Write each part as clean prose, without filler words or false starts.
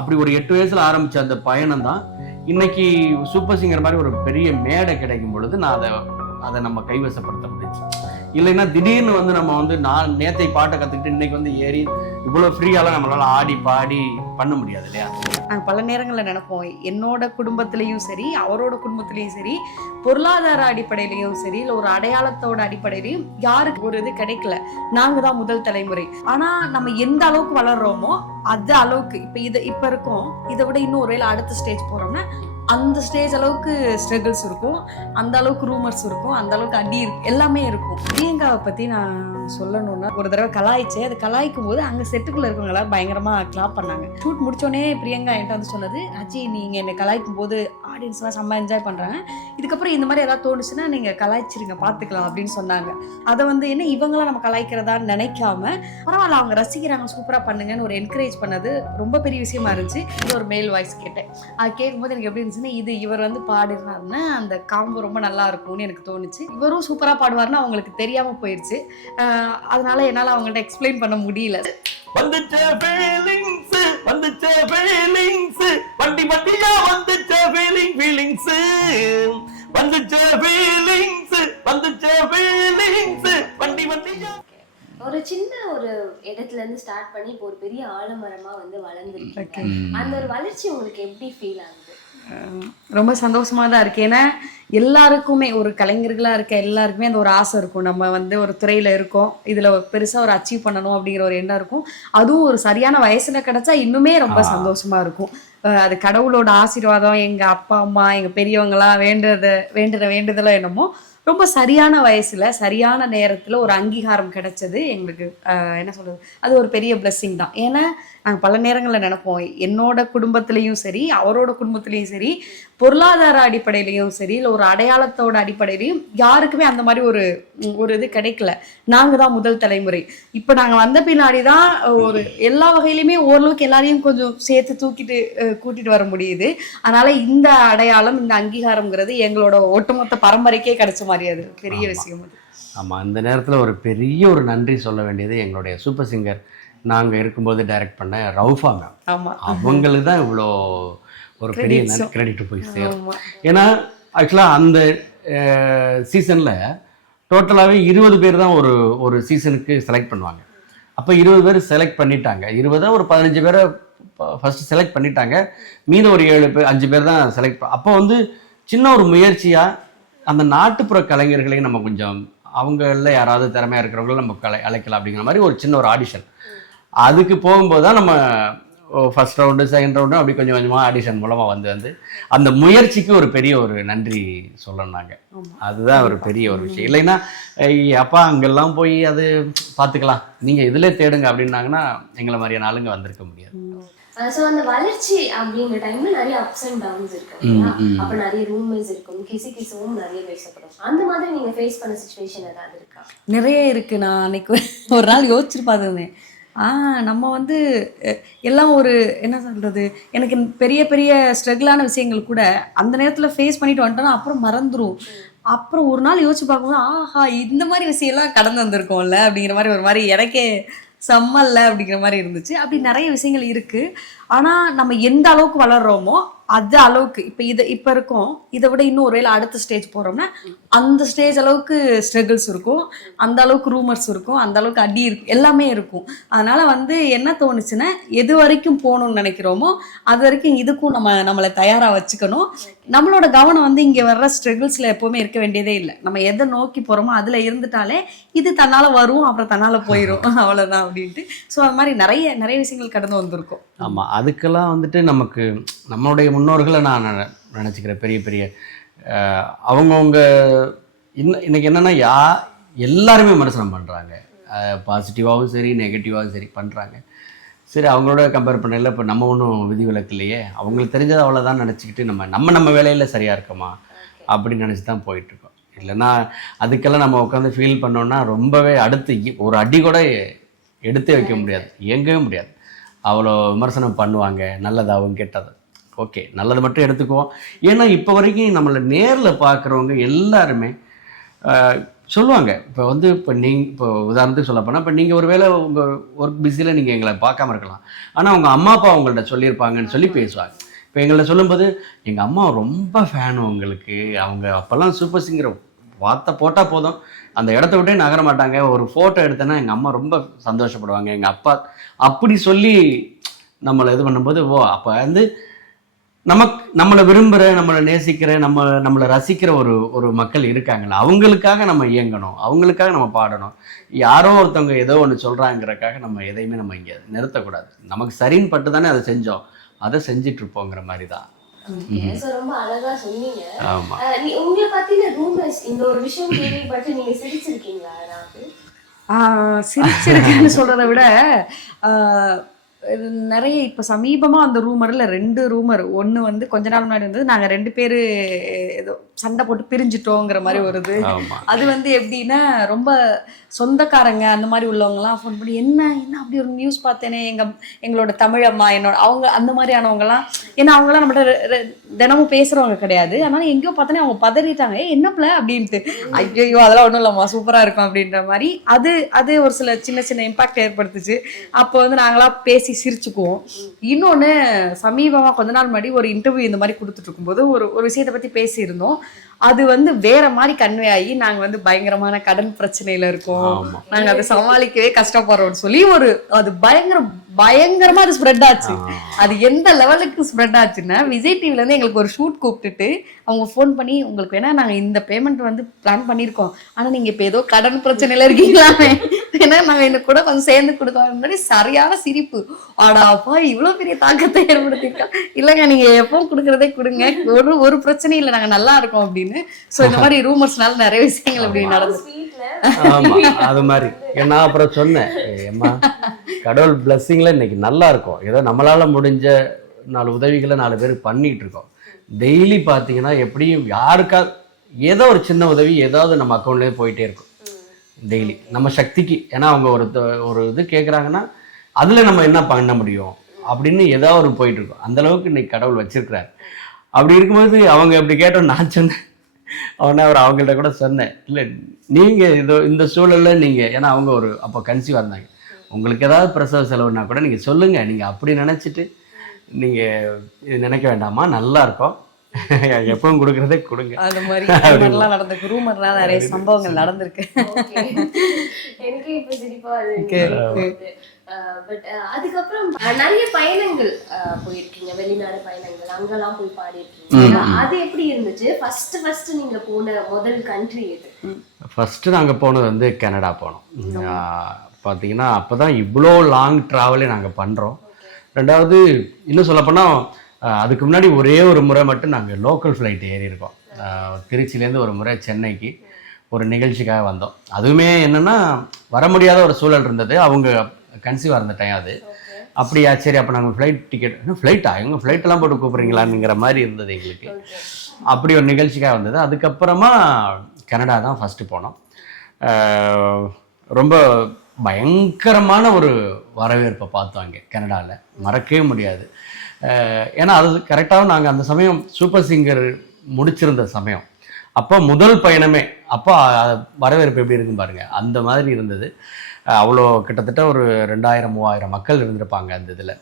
அப்படி ஒரு 8 வயசுல ஆரம்பிச்ச அந்த பயணம் தான் இன்னைக்கு சூப்பர் சிங்கர் மாதிரி ஒரு பெரிய மேடை கிடைக்கும் பொழுது நான் அதை நம்ம கைவசப்படுத்த முடிஞ்சு. இல்லைன்னா திடீர்னு நம்ம நான் நேத்தை பாட்டை கத்துக்கிட்டு இன்னைக்கு ஏறி இவ்வளவு ஃப்ரீயாலாம் நம்மளால ஆடி பாடி பண்ண முடியாது இல்லையா? நாங்கள் பல நேரங்களில் நினைப்போம், என்னோட குடும்பத்திலையும் சரி அவரோட குடும்பத்திலையும் சரி பொருளாதார அடிப்படையிலையும் சரி இல்லை ஒரு அடையாளத்தோட அடிப்படையிலையும் யாருக்கு ஒரு இது கிடைக்கல. நாங்கள் தான் முதல் தலைமுறை. ஆனால் நம்ம எந்த அளவுக்கு வளர்றோமோ அது அளவுக்கு இப்போ இருக்கோம், இதை விட இன்னும் ஒருவேளை அடுத்த ஸ்டேஜ் போகிறோம்னா அந்த ஸ்டேஜ் அளவுக்கு ஸ்ட்ரகிள்ஸ் இருக்கும், அந்த அளவுக்கு ரூமர்ஸ் இருக்கும், அந்த அளவுக்கு அடி இருக்கும், எல்லாமே இருக்கும். பிரியங்காவை பற்றி நான் சொல்லணும்னா ஒரு தடவை கலாய்ச்சேன். அது கலாய்க்கும் போது அங்கே செட்டுக்குள்ளே இருக்கவங்க எல்லாரும் பயங்கரமாக கிளாப் பண்ணாங்க. ஷூட் முடிச்சோடனே பிரியங்கா என்கிட்ட சொன்னது, அஜி நீங்கள் என்னை கலாய்க்கும் போது ஆடியன்ஸ்லாம் செம்ம என்ஜாய் பண்ணுறாங்க, இதுக்கப்புறம் இந்த மாதிரி ஏதாவது தோணுச்சுன்னா நீங்கள் கலாய்ச்சிருங்க பார்த்துக்கலாம் அப்படின்னு சொன்னாங்க. அதை என்ன இவங்களாம் நம்ம கலாய்க்கிறதான்னு நினைக்காம பரவாயில்ல அவங்க ரசிக்கிறாங்க சூப்பராக பண்ணுங்கன்னு ஒரு என்கரேஜ் பண்ணது ரொம்ப பெரிய விஷயமா இருந்துச்சு. இது ஒரு மேல் வாய்ஸ் கேட்டேன். அது கேட்கும்போது எனக்கு எப்படி இருந்துச்சுன்னா, இது இவர் பாடினாருன்னா அந்த காம்போ ரொம்ப நல்லா இருக்கும்னு எனக்கு தோணுச்சு. இவரும் சூப்பராக பாடுவார்னு அவங்களுக்கு தெரியாமல் போயிடுச்சு. அதனால என்னால அவங்கள்ட்ட எக்ஸ்பிளைன் பண்ண முடியல. வந்துச்ச ஃபீலிங்ஸ் வந்துச்ச ஃபீலிங்ஸ் வண்டி வண்டியா வந்துச்ச ஃபீலிங்ஸ் வந்துச்ச ஃபீலிங்ஸ் வந்துச்ச ஃபீலிங்ஸ் வண்டி வண்டியா. ஒரு சின்ன ஒரு இடத்துல இருந்து ஸ்டார்ட் பண்ணி இப்போ ஒரு பெரிய ஆலமரமா வளர்ந்துருக்கு. அந்த ஒரு வளர்ச்சி உங்களுக்கு எப்படி ஃபீல் ஆகுது? ரொம்ப சந்தோஷமா தான் இருக்கு. ஏன்னா எல்லாருக்குமே ஒரு கலைஞர்களா இருக்க எல்லாருக்குமே அந்த ஒரு ஆசை இருக்கும், நம்ம ஒரு துறையில இருக்கோம், இதுல பெருசா ஒரு அச்சீவ் பண்ணணும் அப்படிங்கிற ஒரு எண்ணம் இருக்கும். அதுவும் ஒரு சரியான வயசுல கிடைச்சா இன்னுமே ரொம்ப சந்தோஷமா இருக்கும். அது கடவுளோட ஆசீர்வாதம், எங்க அப்பா அம்மா எங்க பெரியவங்களாம் வேண்டுதல என்னமோ ரொம்ப சரியான வயசுல சரியான நேரத்துல ஒரு அங்கீகாரம் கிடைச்சது எங்களுக்கு. என்ன சொல்றது, அது ஒரு பெரிய பிளெஸிங் தான். ஏன்னா நாங்கள் பல நேரங்களில் நினைப்போம், என்னோட குடும்பத்திலையும் சரி அவரோட குடும்பத்திலையும் சரி பொருளாதார அடிப்படையிலையும் சரி இல்லை ஒரு அடையாளத்தோட அடிப்படையிலையும் யாருக்குமே அந்த மாதிரி ஒரு இது கிடைக்கல. நாங்கள் தான் முதல் தலைமுறை. இப்போ நாங்கள் வந்த பின்னாடி தான் ஒரு எல்லா வகையிலுமே ஓரளவுக்கு எல்லாரையும் கொஞ்சம் சேர்த்து கூட்டிட்டு வர முடியுது. அதனால இந்த அடையாளம் இந்த அங்கீகாரம்ங்கிறது எங்களோட ஒட்டுமொத்த பரம்பரைக்கே கிடைச்ச மாதிரி அது பெரிய விஷயம். அது ஆமாம், இந்த நேரத்தில் ஒரு பெரிய ஒரு நன்றி சொல்ல வேண்டியது எங்களுடைய சூப்பர் சிங்கர் நாங்கள் இருக்கும்போது டைரக்ட் பண்ண ரவுஃபா மேம். ஆமாம், அவங்களுக்கு தான் இவ்வளோ ஒரு பெரிய கிரெடிட் போய் சேரும். ஏன்னா ஆக்சுவலாக அந்த சீசனில் டோட்டலாகவே 20 பேர் தான் ஒரு சீசனுக்கு செலக்ட் பண்ணுவாங்க. அப்போ 20 பேர் செலக்ட் பண்ணிட்டாங்க. 20 ஒரு 15 பேரை ஃபஸ்ட்டு செலக்ட் பண்ணிட்டாங்க. மீதம் ஒரு 5 பேர் தான் செலக்ட். அப்போ சின்ன ஒரு முயற்சியாக அந்த நாட்டுப்புற கலைஞர்களையும் நம்ம கொஞ்சம் அவங்களில் யாராவது திறமையாக இருக்கிறவங்கள நம்ம அழைக்கலாம் அப்படிங்கிற மாதிரி ஒரு சின்ன ஒரு ஆடிஷன். அதுக்கு போகும்போது தான் நம்ம ஃபர்ஸ்ட் ரவுண்டு செகண்ட் ரவுண்டு அப்படி கொஞ்சம் கொஞ்சமாக ஆடிஷன் மூலமாக வந்து அந்த முயற்சிக்கு ஒரு பெரிய ஒரு நன்றி சொல்லணும்னாங்க. அதுதான் ஒரு பெரிய ஒரு விஷயம். இல்லைன்னா அப்பா அங்கெல்லாம் போய் அது பார்த்துக்கலாம், நீங்கள் இதிலே தேடுங்க அப்படின்னாங்கன்னா எங்களை மாதிரியான ஆளுங்க வந்திருக்க முடியாது. ஸோ அந்த வளர்ச்சி அப்படின்ற டைம்ல நிறைய அப்ஸ் அண்ட் டவுன்ஸ் இருக்கு. அப்போ நிறைய ரூமர்ஸ் இருக்கும், கிசுவும் நிறைய பேசப்படும். அந்த மாதிரி நீங்க ஃபேஸ் பண்ண சிச்சுவேஷன் ஏதாவது இருக்கா? நிறைய இருக்கு. நான் அன்னைக்கு ஒரு நாள் யோசிச்சுட்டு பார்த்துருந்தேன். நம்ம எல்லாம் ஒரு என்ன சொல்றது, எனக்கு பெரிய பெரிய ஸ்ட்ரகிளான விஷயங்கள் கூட அந்த நேரத்தில் ஃபேஸ் பண்ணிட்டு வந்துட்டோம்னா அப்புறம் மறந்துடும். அப்புறம் ஒரு நாள் யோசிச்சு பார்க்கும்போது ஆஹா இந்த மாதிரி விஷயம்லாம் கடந்து வந்திருக்கோம்ல அப்படிங்கிற மாதிரி ஒரு மாதிரி எனக்கே செம்மல்ல அப்படிங்கிற மாதிரி இருந்துச்சு. அப்படி நிறைய விஷயங்கள் இருக்கு. ஆனால் நம்ம எந்த அளவுக்கு வளர்றோமோ அது அளவுக்கு இப்போ இருக்கோம், இதை விட இன்னும் ஒருவேளை அடுத்த ஸ்டேஜ் போகிறோம்னா அந்த ஸ்டேஜ் அளவுக்கு ஸ்ட்ரகிள்ஸ் இருக்கும், அந்த அளவுக்கு ரூமர்ஸ் இருக்கும், அந்த அளவுக்கு அடி இருக்கும், எல்லாமே இருக்கும். அதனால என்ன தோணுச்சுன்னா, எது வரைக்கும் போகணும்னு நினைக்கிறோமோ அது வரைக்கும் இதுக்கும் நம்மளை தயாராக வச்சுக்கணும். நம்மளோட கவனம் இங்கே வர்ற ஸ்ட்ரகிள்ஸில் எப்போவுமே இருக்க வேண்டியதே இல்லை. நம்ம எதை நோக்கி போகிறோமோ அதில் இருந்துட்டாலே இது தன்னால் வரும், அப்புறம் தன்னால் போயிடும், அவ்வளோதான் அப்படின்ட்டு. ஸோ அது மாதிரி நிறைய நிறைய விஷயங்கள் கடந்து வந்திருக்கும். ஆமாம், அதுக்கெல்லாம் நமக்கு நம்மளுடைய முன்னோர்களை நான் நினச்சிக்கிறேன். பெரிய பெரிய அவங்கவுங்க இன்னைக்கு என்னென்னா எல்லாருமே விமர்சனம் பண்ணுறாங்க. பாசிட்டிவாகவும் சரி நெகட்டிவாகவும் சரி பண்ணுறாங்க. சரி, அவங்களோட கம்பேர் பண்ணல இப்போ நம்ம ஒன்றும் விதிவிலக்கு இல்லையே, அவங்களுக்கு தெரிஞ்சது அவ்வளோதான் நினச்சிக்கிட்டு நம்ம வேலையில் சரியாக இருக்கோமா அப்படின்னு நினச்சி தான் போயிட்டுருக்கோம். இல்லைன்னா அதுக்கெல்லாம் நம்ம உட்காந்து ஃபீல் பண்ணோன்னா ரொம்பவே அடுத்து ஒரு அடி கூட எடுத்தே வைக்க முடியாது, இயங்கவே முடியாது. அவ்வளோ விமர்சனம் பண்ணுவாங்க, நல்லதாகவும் கெட்டது. ஓகே, நல்லது மட்டும் எடுத்துக்குவோம். ஏன்னா இப்போ வரைக்கும் நம்மளை நேரில் பார்க்குறவங்க எல்லாருமே சொல்லுவாங்க. இப்போ வந்து இப்போ உதாரணத்துக்கு சொல்ல போனால், இப்போ நீங்கள் ஒரு வேளை உங்கள் ஒர்க் பிஸியில் நீங்கள் எங்களை பார்க்காம இருக்கலாம், ஆனால் உங்கள் அம்மா அப்பா உங்கள்கிட்ட சொல்லியிருப்பாங்கன்னு சொல்லி பேசுவாங்க. இப்போ எங்களை சொல்லும்போது எங்கள் அம்மா ரொம்ப ஃபேனு உங்களுக்கு, அவங்க அப்போல்லாம் சூப்பர் சிங்கர் வார்த்தை போட்டால் போதும் அந்த இடத்த விட்டே நகர மாட்டாங்க, ஒரு ஃபோட்டோ எடுத்தேன்னா எங்கள் அம்மா ரொம்ப சந்தோஷப்படுவாங்க, எங்கள் அப்பா அப்படி சொல்லி நம்மளை இது பண்ணும்போது, ஓ அப்போ வந்து நம்மளை விரும்புகிற, நம்மளை நேசிக்கிற, நம்மளை ரசிக்கிற ஒரு மக்கள் இருக்காங்கல்ல, அவங்களுக்காக நம்ம இயங்கணும், அவங்களுக்காக நம்ம பாடணும். யாரோ ஒருத்தவங்க ஏதோ ஒன்று சொல்கிறாங்கிறக்காக நம்ம எதையுமே நம்ம இங்கே நிறுத்தக்கூடாது. நமக்கு சரின்னு பட்டு தானே அதை செஞ்சோம், அதை செஞ்சிட்டு இருப்போங்கிற மாதிரி தான். ரொம்ப அழகா சொன்னீங்க. ஆமா. உங்களை பத்தின ரூமர்ஸ் இந்த ஒரு விஷயம் கேள்விப்பட்டு நீங்க சிரிச்சிருக்கீங்களா? சிரிச்சிருக்கேன்னு சொல்றதை விட நிறைய இப்போ சமீபமாக அந்த ரூமரில் 2 ரூமர். ஒன்று வந்து கொஞ்ச நாள் முன்னாடி வந்து நாங்கள் 2 பேர் ஏதோ சண்டை போட்டு பிரிஞ்சிட்டோங்கிற மாதிரி வருது. அது வந்து எப்படின்னா ரொம்ப சொந்தக்காரங்க அந்த மாதிரி உள்ளவங்கலாம் ஃபோன் பண்ணி என்ன அப்படி ஒரு நியூஸ் பார்த்தேனே, எங்களோட தமிழம்மா அவங்க அந்த மாதிரியானவங்கலாம், ஏன்னா அவங்களாம் நம்மகிட்ட தினமும் பேசுகிறவங்க கிடையாது, அதனால எங்கேயோ பார்த்தோன்னே அவங்க பதறிட்டாங்க, என்னப்பில அப்படின்ட்டு. ஐயோ அதெல்லாம் ஒன்றும் இல்லைம்மா சூப்பராக இருக்கும் அப்படின்ற மாதிரி. அது ஒரு சில சின்ன இம்பாக்ட் ஏற்படுத்துச்சு. அப்போ வந்து நாங்களாம் பேசி சிரிச்சுக்குவோம். இன்னொன்று சமீபமாக கொஞ்ச நாள் முன்னாடி ஒரு இன்டர்வியூ இந்த மாதிரி கொடுத்துட்டு இருக்கும்போது ஒரு விஷயத்தை பற்றி பேசியிருந்தோம். அது வந்து வேற மாதிரி கன்வே ஆகி நாங்க வந்து பயங்கரமான கடன் பிரச்சனையில இருக்கோம், நாங்க அதை சமாளிக்கவே கஷ்டப்படுறோம்னு சொல்லி அது பயங்கரமா அது ஸ்ப்ரெட் ஆச்சு. அது எந்த லெவலுக்கு ஸ்ப்ரெட் ஆச்சுன்னா, விஜய் டிவில இருந்து எங்களுக்கு ஒரு ஷூட் கூப்பிட்டுட்டு அவங்க ஃபோன் பண்ணி, உங்களுக்கு வேணா நாங்க இந்த பேமெண்ட் வந்து பிளான் பண்ணிருக்கோம், ஆனா நீங்க இப்ப ஏதோ கடன் பிரச்சனையில இருக்கீங்களா, ஏன்னா நாங்க இந்த கூட கொஞ்சம் சேர்ந்து கொடுத்தோம். முன்னாடி சரியான சிரிப்பு, ஆடாப்பா இவ்வளவு பெரிய தாக்கத்தை ஏற்படுத்திருக்கோம். இல்லைங்க நீங்க எப்பவும் கொடுக்கறதே கொடுங்க, ஒரு பிரச்சனை இல்லை, நாங்க நல்லா இருக்கோம் அப்படின்னு. சோ இந்த மாதிரி ரூமர்ஸ்னால நிறைய விஷயங்கள் இப்படி நடந்துச்சு. ஆமா அது மாதிரி நான் அப்புறம் சொன்னேன், ஏம்மா கடவுள் பிளஸ்ஸிங்ல இன்னைக்கு நல்லா இருக்கும், ஏதோ நம்மளால முடிஞ்ச 4 உதவிகளை 4 பேருக்கு பண்ணிட்டு இருக்கோம். டெய்லி பார்த்தீங்கன்னா எப்படியும் யாருக்கா ஏதோ ஒரு சின்ன உதவி ஏதாவது நம்ம அக்கௌண்ட்லேயே போயிட்டே இருக்கும் டெய்லி நம்ம சக்திக்கு. ஏன்னா அவங்க ஒரு இது கேட்குறாங்கன்னா அதில் நம்ம என்ன பண்ண முடியும் அப்படின்னு ஏதாவது ஒரு போயிட்டு இருக்கோம். அந்த அளவுக்கு இன்னைக்கு கடவுள் வச்சிருக்கிறார். அப்படி இருக்கும்போது அவங்க எப்படி கேட்டோம், நான் சொன்னேன் அவங்கள்ட்ட கூட சொன்னேன், இல்லை நீங்கள் இந்த சூழலில் நீங்கள், ஏன்னா அவங்க அப்போ கன்சீவாக இருந்தாங்க, உங்களுக்கு ஏதாவது பிரசவ செலவுனா கூட நீங்கள் சொல்லுங்கள், நீங்கள் அப்படி நினச்சிட்டு நீங்கள் இது நினைக்க வேண்டாமா, நல்லா இருக்கும், எப்பவும் கொடுக்குறதே கொடுங்க. அந்த மாதிரிலாம் நடந்திருக்கு, ரூமர்லாம் நிறைய சம்பவங்கள் நடந்திருக்கு. எனக்கு இப்போ சிரிப்பா இருக்கு. பட் அதுக்கப்புறம் நிறைய பயணங்கள் போயிருக்கீங்க, வெளிநாடு பயணங்கள், அங்கெல்லாம் போய் பாடிருக்கீங்க. அது எப்படி இருந்துச்சு? ஃபர்ஸ்ட் நீங்க போன முதல் கண்ட்ரி எது? ஃபர்ஸ்ட் நாங்கள் போனது வந்து கனடா போனோம். பார்த்தீங்கன்னா அப்போ தான் இவ்வளோ லாங் ட்ராவலே நாங்கள் பண்ணுறோம். ரெண்டாவது இன்னும் சொல்லப்போனால் அதுக்கு முன்னாடி ஒரே ஒரு முறை மட்டும் நாங்கள் லோக்கல் ஃப்ளைட் ஏறி இருக்கோம். திருச்சியிலேருந்து ஒரு முறை சென்னைக்கு ஒரு நிகழ்ச்சிக்காக வந்தோம். அதுவுமே என்னென்னா வர முடியாத ஒரு சூழல் இருந்தது, அவங்க கன்சீவாக இருந்த டைம் அது. அப்படியா சரி, அப்போ நாங்கள் ஃப்ளைட் டிக்கெட், ஃப்ளைட்டா எங்கள் ஃப்ளைட்டெல்லாம் போட்டு கூப்பிட்றீங்களான்னுங்கிற மாதிரி இருந்தது எங்களுக்கு. அப்படி ஒரு நிகழ்ச்சிக்காக வந்தது. அதுக்கப்புறமா கனடா தான் ஃபஸ்ட்டு போனோம். ரொம்ப பயங்கரமான ஒரு வரவேற்பை பார்த்தோம் அங்கே கனடாவில், மறக்கவே முடியாது. ஏன்னா அது கரெக்டாக நாங்கள் அந்த சமயம் சூப்பர் சிங்கர் முடிச்சிருந்த சமயம், அப்போ முதல் பயணமே, அப்போ வரவேற்பு எப்படி இருக்குன்னு பாருங்கள், அந்த மாதிரி இருந்தது. அவ்வளோ கிட்டத்தட்ட ஒரு 2000-3000 மக்கள் இருந்திருப்பாங்க அந்த இதில்.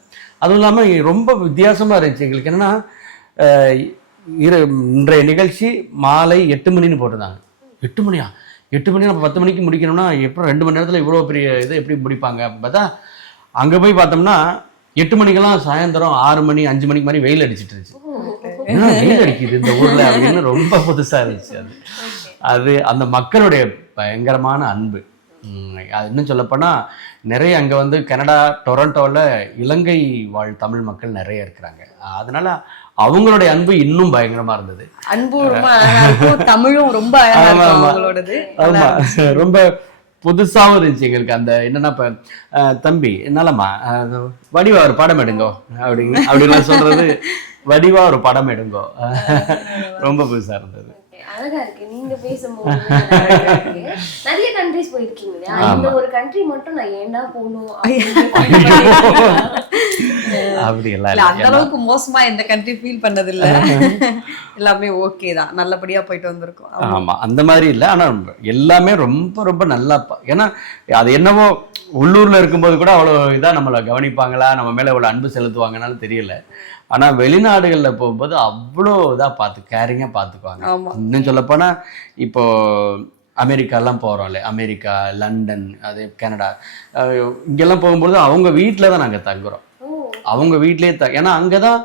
அதுவும் இல்லாமல் ரொம்ப வித்தியாசமாக இருந்துச்சு எங்களுக்கு. என்னென்னா இன்றைய நிகழ்ச்சி மாலை 8 மணின்னு போட்டிருந்தாங்க. 8 மணியா? 8 மணி நம்ம 10 மணிக்கு முடிக்கணும்னா எப்படி 2 மணி நேரத்தில் இவ்வளோ பெரிய இது எப்படி முடிப்பாங்க அப்படின்னு பார்த்தா, அங்கே போய் பார்த்தோம்னா 8 மணிக்கெல்லாம் சாயந்தரம் 6 மணி 5 மணிக்கு மாதிரி வெயில் அடிச்சிட்டு இருந்துச்சு. ஏன்னா வெயில் அடிக்குது இந்த ஊரில் அப்படின்னு ரொம்ப புதுசாக இருந்துச்சு. அது அந்த மக்களுடைய பயங்கரமான அன்பு. அது இன்னும் சொல்லப்போனால் நிறைய அங்கே வந்து கனடா டொரண்டோவில் இலங்கை வாழ் தமிழ் மக்கள் நிறைய இருக்கிறாங்க. அதனால அவங்களுடைய அன்பு இன்னும் பயங்கரமா இருந்தது. அன்பு தமிழும் ரொம்ப ரொம்ப புதுசாகவும் இருந்துச்சு எங்களுக்கு. அந்த என்னன்னா இப்போ தம்பி என்னாலம்மா வடிவா ஒரு படம் எடுங்கோ அப்படின்லாம் சொல்றது, வடிவா ஒரு படம் எடுங்கோ, ரொம்ப புதுசா இருந்தது. அழகா இருக்கு நீங்க பேசும்போது. நிறைய கண்ட்ரிஸ் போயிருக்கீங்க இல்லையா? இந்த ஒரு கண்ட்ரி மட்டும் நான் ஏன்டா போகணும் அப்படி எல்லாம் இல்ல, அந்த அளவுக்கு மோசமா எந்த கண்ட்ரி ஃபீல் பண்ணது இல்ல. எல்லாமே ஓகே தான், நல்லபடியா போயிட்டு வந்திருக்கோம். ஆமா அந்த மாதிரி இல்லை. ஆனா எல்லாமே ரொம்ப ரொம்ப நல்லா ஏன்னா அது என்னவோ உள்ளூர்ல இருக்கும்போது கூட அவ்வளோ இதா நம்மளை கவனிப்பாங்களா, நம்ம மேல அவ்வளோ அன்பு செலுத்துவாங்கன்னாலும் தெரியல. ஆனா வெளிநாடுகள்ல போகும்போது அவ்வளோ இதா கேரிங்கா பார்த்துக்குவாங்க. இன்னும் சொல்லப்போனா இப்போ அமெரிக்காலாம் போகிறோம்ல, அமெரிக்கா, லண்டன், அது கனடா, இங்கெல்லாம் போகும்போது அவங்க வீட்டில் தான் நாங்கள் தங்குறோம். அவங்க வீட்லேயே ஏன்னா அங்கே தான்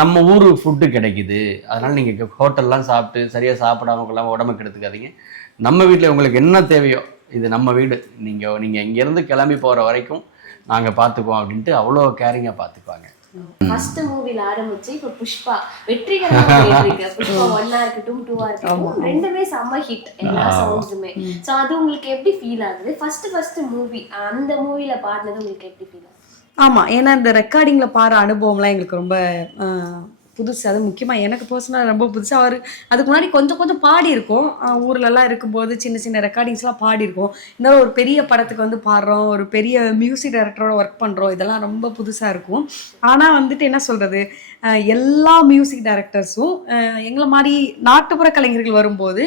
நம்ம ஊர் ஃபுட்டு கிடைக்குது. அதனால் நீங்கள் ஹோட்டல்லாம் சாப்பிட்டு சரியாக சாப்பிடாம கொள்ளாமல் உடம்பு கெடுத்துக்காதீங்க. நம்ம வீட்டில் உங்களுக்கு என்ன தேவையோ, இது நம்ம வீடு, நீங்கள் இங்கேருந்து கிளம்பி போகிற வரைக்கும் நாங்கள் பார்த்துக்குவோம் அப்படின்ட்டு அவ்வளோ கேரிங்காக பார்த்துக்குவாங்க. ஃபர்ஸ்ட் மூவில ஆரம்பிச்சு இப்ப புஷ்பா வெற்றிகரமா போயிட்டு இருக்கு. புஷ்பா 1 இருக்கட்டும் 2 இருக்கட்டும் ரெண்டுமே செம்ம ஹிட், எல்லா சாங்ஸுமே. சோ அது உங்களுக்கு எப்படி ஃபீல் ஆகுது? ஃபர்ஸ்ட் மூவி, அந்த மூவில பாடுனது உங்களுக்கு எப்படி ஃபீல் ஆகுது? ஆமா, ஏன்னா இந்த ரெக்கார்டிங்ல பாடுற அனுபவம்லாம் எங்களுக்கு ரொம்ப புதுசு. அது முக்கியமாக எனக்கு பர்சனலாக ரொம்ப புதுசு. அவர் அதுக்கு முன்னாடி கொஞ்சம் பாடியிருக்கோம், ஊர்லலாம் இருக்கும்போது சின்ன சின்ன ரெக்கார்டிங்ஸ்லாம் பாடியிருக்கோம். இருந்தாலும் ஒரு பெரிய படத்துக்கு வந்து பாடுறோம், ஒரு பெரிய மியூசிக் டைரக்டரோட ஒர்க் பண்ணுறோம், இதெல்லாம் ரொம்ப புதுசாக இருக்கும். ஆனால் வந்துட்டு என்ன சொல்கிறது, எல்லா மியூசிக் டைரக்டர்ஸும் எங்களை மாதிரி நாட்டுப்புற கலைஞர்கள் வரும்போது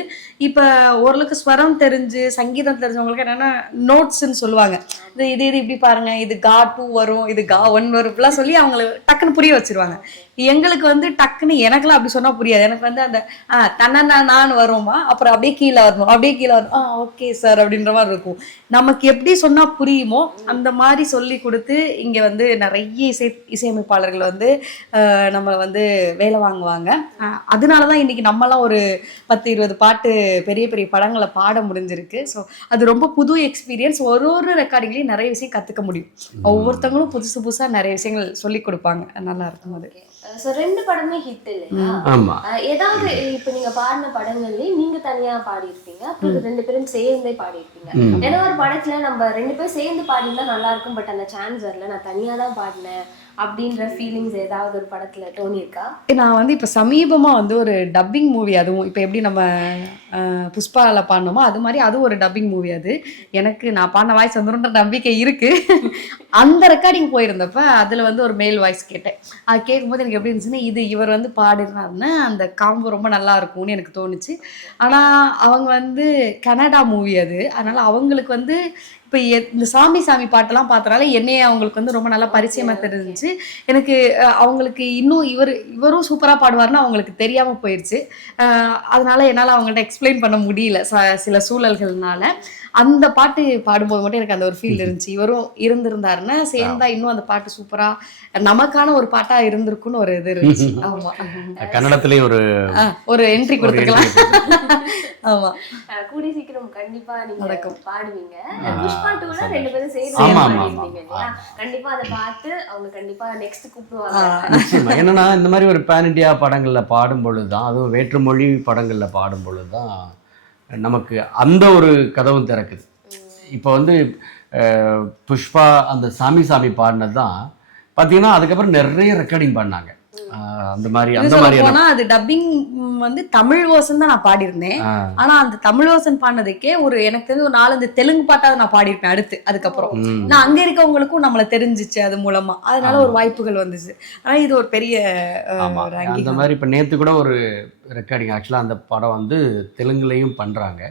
இப்போ ஓரளவுக்கு ஸ்வரம் தெரிஞ்சு சங்கீதம் தெரிஞ்சவங்களுக்கு என்னென்னா நோட்ஸ்ன்னு சொல்லுவாங்க. இது இப்படி பாருங்க, இது கா 2 வரும், இது கா 1 வரும், இப்படிலாம் சொல்லி அவங்களை டக்குன்னு புரிய வச்சிருவாங்க. எங்களுக்கு வந்து டக்குன்னு எனக்குலாம் அப்படி சொன்னா புரியாது. எனக்கு வந்து அந்த நான் வருவோமா, அப்புறம் அப்படியே கீழே வரணும், ஓகே சார் அப்படின்ற மாதிரி இருக்கும். நமக்கு எப்படி சொன்னா புரியுமோ அந்த மாதிரி சொல்லி கொடுத்து இங்க வந்து நிறைய இசையமைப்பாளர்கள் வந்து நம்ம வந்து வேலை வாங்குவாங்க. அதனாலதான் இன்னைக்கு நம்மலாம் ஒரு 10-20 பாட்டு பெரிய பெரிய படங்களை பாட முடிஞ்சிருக்கு. ஸோ அது ரொம்ப புது எக்ஸ்பீரியன்ஸ். ஒரு ரெக்கார்டிங்லயும் நிறைய விஷயம் கத்துக்க முடியும். ஒவ்வொருத்தவங்களும் புதுசா நிறைய விஷயங்கள் சொல்லி கொடுப்பாங்க, நல்லா இருக்கும். அது சோ 2 படமே ஹிட் இல்லையா? ஏதாவது இப்ப நீங்க பாடின படங்கள்லயே நீங்க தனியா பாடியிருப்பீங்க, அப்புறம் 2 பேரும் சேர்ந்தே பாடியிருப்பீங்க. ஏன்னா ஒரு படத்துல நம்ம 2 பேரும் சேர்ந்து பாடினா நல்லா இருக்கும், பட் அந்த சான்ஸ் வரல, நான் தனியா தான் பாடினேன் அப்படின்ற ஃபீலிங்ஸ் ஏதாவது ஒரு படத்துல தோணியிருக்கா? நான் வந்து இப்போ சமீபமாக வந்து ஒரு டப்பிங் மூவி, அதுவும் இப்போ எப்படி நம்ம புஷ்பாவில் பாடினோமோ அது மாதிரி அது ஒரு டப்பிங் மூவி. அது எனக்கு நான் பாடின வாய்ஸ் வந்துடும்ன்ற நம்பிக்கை இருக்குது. அந்த ரெக்கார்டிங் போயிருந்தப்ப அதில் வந்து ஒரு மேல் வாய்ஸ் கேட்டேன். அது கேட்கும்போது எனக்கு எப்படி இருந்துச்சுன்னா, இது இவர் வந்து பாடினாருன்னா அந்த காம்போ ரொம்ப நல்லா இருக்கும்னு எனக்கு தோணுச்சு. ஆனால் அவங்க வந்து கனடா மூவி அது, அதனால் அவங்களுக்கு வந்து இப்போ இந்த சாமி பாட்டெல்லாம் பார்த்தனால என்னையே அவங்களுக்கு வந்து ரொம்ப நல்லா பரிச்சயமாக தெரிஞ்சிச்சு. எனக்கு அவங்களுக்கு இன்னும் இவரும் சூப்பராக பாடுவார்னு அவங்களுக்கு தெரியாமல் போயிடுச்சு. அதனால என்னால் அவங்கள்ட்ட எக்ஸ்பிளைன் பண்ண முடியல சில சூழல்கள்னால. அந்த பாட்டு பாடும்போது மட்டும் எனக்கு அந்த ஒரு ஃபீல் இருந்துச்சு. இவரும் இருந்திருந்தாருன்னா சேர்ந்தா இன்னும் அந்த பாட்டு சூப்பராக நமக்கான ஒரு பாட்டாக இருந்திருக்குன்னு ஒரு இது இருந்துச்சு. ஆமா, கன்னடத்திலேயே ஒரு என்ட்ரி கொடுத்துக்கலாம். ஆமா, கூடி சீக்கிரம் கண்டிப்பா நீங்க பாடுவீங்க. புஷ்பா 2ல 2 பேரும் சேர்ந்து பாடிருந்தீங்க இல்லையா? கண்டிப்பா அதை பார்த்து அவங்க கண்டிப்பா நெக்ஸ்ட் கூப்பிடுவாங்க. என்னன்னா இந்த மாதிரி ஒரு பேன் இண்டியா படங்கள்ல பாடும் பொழுதுதான், அதுவும் வேற்றுமொழி படங்கள்ல பாடும் பொழுதுதான் நமக்கு அந்த ஒரு கதவும் திறக்குது. இப்போ வந்து புஷ்பா அந்த சாமி பாடினது தான் பார்த்தீங்கன்னா அதுக்கப்புறம் நிறைய ரெக்கார்டிங் பண்ணாங்க. அந்த மாதிரி அது டப்பிங் வந்து தமிழ் வேர்ஷன் தான் நான் பாடியிருந்தேன். ஆனா அந்த தமிழ் வேர்ஷன் பாடினதுக்கே எனக்கு தெரிஞ்ச ஒரு 4-5 தெலுங்கு பாட்டாவது நான் பாடியிருப்பேன் அடுத்து. அதுக்கப்புறம் நான் அங்க இருக்கவங்களுக்கும் நம்மள தெரிஞ்சிச்சு அது மூலமா, அதனால ஒரு வாய்ப்புகள் வந்துச்சு. ஆனா இது ஒரு பெரிய அந்த மாதிரி. இப்ப நேத்து கூட ஒரு ரெக்கார்டிங், ஆக்சுவலா அந்த படம் வந்து தெலுங்குலையும் பண்றாங்க.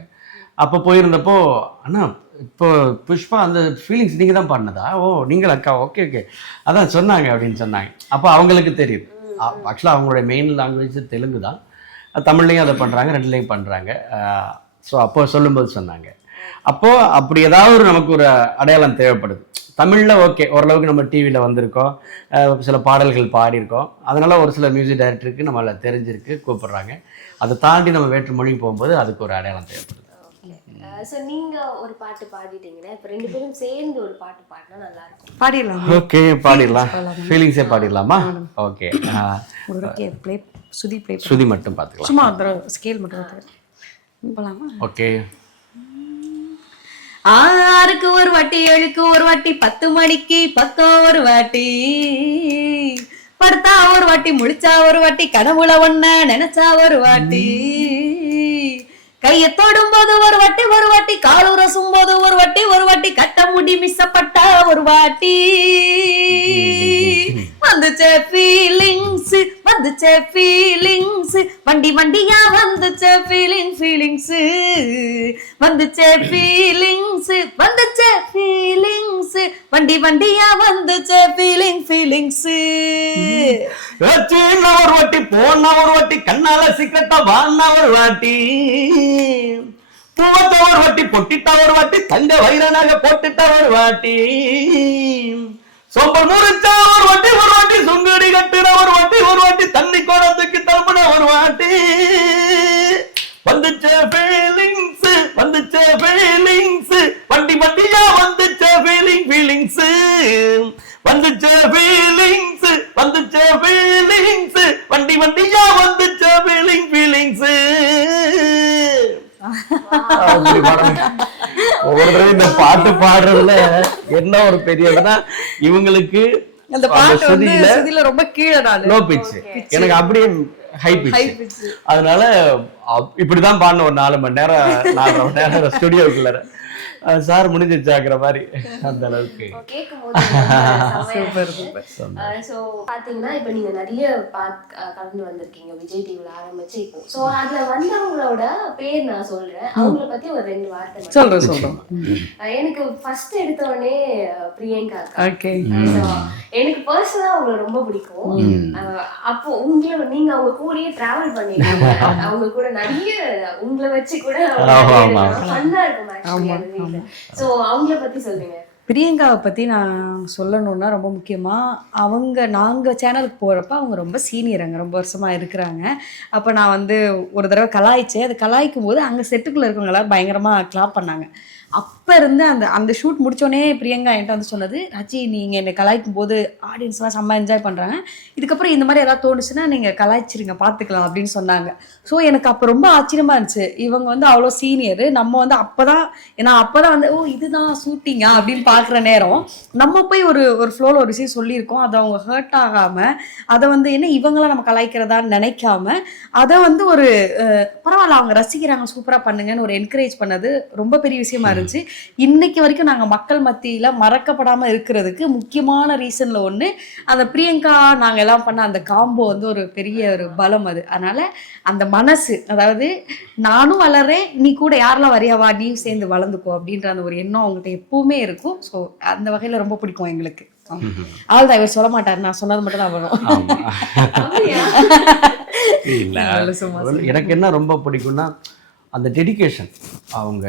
அப்போ போயிருந்தப்போ அண்ணா இப்போ புஷ்பா அந்த ஃபீலிங்ஸ் நீங்கள் தான் பாடினதா? ஓ நீங்கள் அக்கா, ஓகே அதான் சொன்னாங்க அப்படின்னு சொன்னாங்க. அப்போ அவங்களுக்கு தெரியுது. ஆக்சுவலாக அவங்களுடைய மெயின் லாங்குவேஜ் தெலுங்கு தான், தமிழ்லையும் அதை பண்ணுறாங்க, 2லையும் பண்ணுறாங்க. ஸோ அப்போ சொல்லும்போது சொன்னாங்க. அப்போது அப்படி ஏதாவது நமக்கு ஒரு அடையாளம் தேவைப்படுது. தமிழில் ஓகே, ஓரளவுக்கு நம்ம டிவியில் வந்திருக்கோம், சில பாடல்கள் பாடியிருக்கோம், அதனால் ஒரு சில மியூசிக் டைரக்டருக்கு நம்மளை தெரிஞ்சிருக்கு, கூப்பிடுறாங்க. அதை தாண்டி நம்ம வேற்று மொழி போகும்போது அதுக்கு ஒரு அடையாளம் தேவைப்படுது. சோ நீங்க ஒரு பாட்டு பாடிட்டீங்கன்னா இப்ப 2 பேரும் சேர்ந்து ஒரு பாட்டு பாடினா நல்லா இருக்கும். பாடிடலாம். ஓகே, பாடிடலாம். ஃபீலிங்ஸே பாடிடலாமா? ஓகே, சுதி மட்டும் பார்த்துக்கலாம். சும்மா ஸ்கேல் மட்டும் போலாமா? ஓகே. 6க்கு ஒரு வாட்டி, 7க்கு ஒரு வாட்டி, 10 மணிக்கு பக்கம் ஒரு வாட்டி, படுத்தா ஒரு வாட்டி, முழிச்சா ஒரு வாட்டி, கனவுல ஒன்ன நினைச்சா ஒரு வாட்டி, கையை தொடும் போது ஒரு வாட்டி காலுரசும் போது ஒரு வாட்டி கட்ட முடி மிஸ்ஸப்பட்டா ஒரு வாட்டி வந்துச்சே ஃபீலிங்ஸ் வண்டி வண்டியா வந்துச்சே ஃபீலிங்ஸ் வந்துச்சே ஃபீலிங்ஸ் வண்டி வண்டியா வந்துச்சே ஃபீலிங்ஸ் ஒரு வாட்டி போன ஒரு வாட்டி கண்ணால சீக்கிரட்டா வான்னா ஒரு வாட்டி பூவத்த ஒரு வாட்டி பொட்டிட்டா ஒரு வாட்டி தங்க வைரனாக போட்டுட்டா ஒரு வாட்டி சோம்பல் முறிச்சா ஒரு வாட்டி சுங்குடி கட்டுற ஒரு வாட்டி தண்ணி கோடத்துக்கு தரப்புன ஒரு வாட்டி வந்துச்சே ஃபீலிங்ஸ் வண்டி வண்டியா வந்துச்சே ஃபீலிங்ஸ் வந்துச்சே ஃபீலிங்ஸ் வண்டி வண்டியா வந்துச்சே ஃபீலிங்ஸ் ஒவ்வொரு இந்த பாட்டு பாடுறதுல என்ன ஒரு பெரியதுன்னா இவங்களுக்கு அந்த பாட்டு வந்து சுதில ரொம்ப கீழ லோ பிட்ச், எனக்கு அப்படியே ஹை பிட்ச். அதனால இப்படிதான் பாடணும் ஒரு 4 மணி நேரம் 4.5 மணி நேரம் ஸ்டுடியோக்குள்ள சார் முடிஞ்சிருச்சாக்குற மாதிரி அந்த அளவுக்கு. சோ பாத்தீங்கன்னா இப்ப நீங்க நிறைய கலந்து வந்திருக்கீங்க விஜய் டிவில ஆரம்பிச்சு இப்போ. சோ அதுல வந்தவங்களோட பேர் நான் சொல்றேன், அவங்கள பத்தி ஒரு 2 வார்த்தை சொல்றேன். எனக்கு ஃபர்ஸ்ட் எடுத்த உடனே பிரியங்கா அக்கா. எனக்கு பர்சனலா அவங்கள ரொம்ப பிடிக்கும். அப்போ நீங்க அவங்க கூடயே டிராவல் பண்ணிருக்கீங்க, அவங்க கூட நிறைய உங்களை வச்சு கூட ஃபன்னா இருக்கும். சோ அவங்கள பத்தி சொல்லுங்க. பிரியங்காவை பற்றி நான் சொல்லணுன்னா ரொம்ப முக்கியமாக நாங்கள் சேனலுக்கு போகிறப்ப அவங்க ரொம்ப சீனியருங்க, ரொம்ப வருஷமாக இருக்கிறாங்க. அப்போ நான் வந்து ஒரு தடவை கலாய்ச்சேன். அது கலாய்க்கும் போது அங்கே செட்டுக்குள்ளே இருக்கவங்க எல்லாரும் பயங்கரமாக கிளாப் பண்ணாங்க. அப்போ இருந்து அந்த ஷூட் முடித்தோடனே பிரியங்கா என்கிட்ட வந்து சொன்னது, ராஜி நீங்கள் என்னை கலாய்க்கும் போது ஆடியன்ஸ்லாம் செம்ம என்ஜாய் பண்ணுறாங்க, இதுக்கப்புறம் இந்த மாதிரி ஏதாவது தோணுச்சுன்னா நீங்கள் கலாய்ச்சிருங்க பார்த்துக்கலாம் அப்படின்னு சொன்னாங்க. ஸோ எனக்கு அப்போ ரொம்ப ஆச்சரியமாக இருந்துச்சு. இவங்க வந்து அவ்வளோ சீனியரு, நம்ம வந்து அப்போ தான் வந்து இதுதான் ஷூட்டிங்கா அப்படின்னு பார்க்குற நேரம் நம்ம போய் ஒரு ஃப்ளோவில் ஒரு விஷயம் சொல்லியிருக்கோம், அதை அவங்க ஹர்ட் ஆகாமல் அதை வந்து என்ன இவங்களாம் நம்ம கலாய்க்கிறதான்னு நினைக்காம அதை வந்து ஒரு பரவாயில்ல அவங்க ரசிக்கிறாங்க சூப்பராக பண்ணுங்கன்னு ஒரு என்கரேஜ் பண்ணது ரொம்ப பெரிய விஷயமா இருந்துச்சு. இன்னைக்கு வரைக்கும் நாங்க மக்கள் மத்தியில மறக்கப்படாம இருக்கிறதுக்கு முக்கியமான ரீசன்ல ஒண்ணு அந்த பிரியங்கா நாங்க எல்லாம் பண்ண அந்த காம்போ வந்து ஒரு பெரிய ஒரு பலம். அதனால அந்த மனசு, அதாவது நானும் வளர்றேன் நீ கூட யாரெல்லாம் வரையாவா நீ சேர்ந்து வளர்ந்துக்கோ அப்படின்ற அந்த ஒரு எண்ணம் அவங்ககிட்ட எப்பவுமே இருக்கும். ஸோ அந்த வகையில ரொம்ப பிடிக்கும் எங்களுக்கு. ஆள்தான் இவர் சொல்ல மாட்டாரு, நான் சொன்னது மட்டும் தான் வரும். எனக்கு என்ன ரொம்ப பிடிக்கும்னா அந்த டெடிகேஷன். அவங்க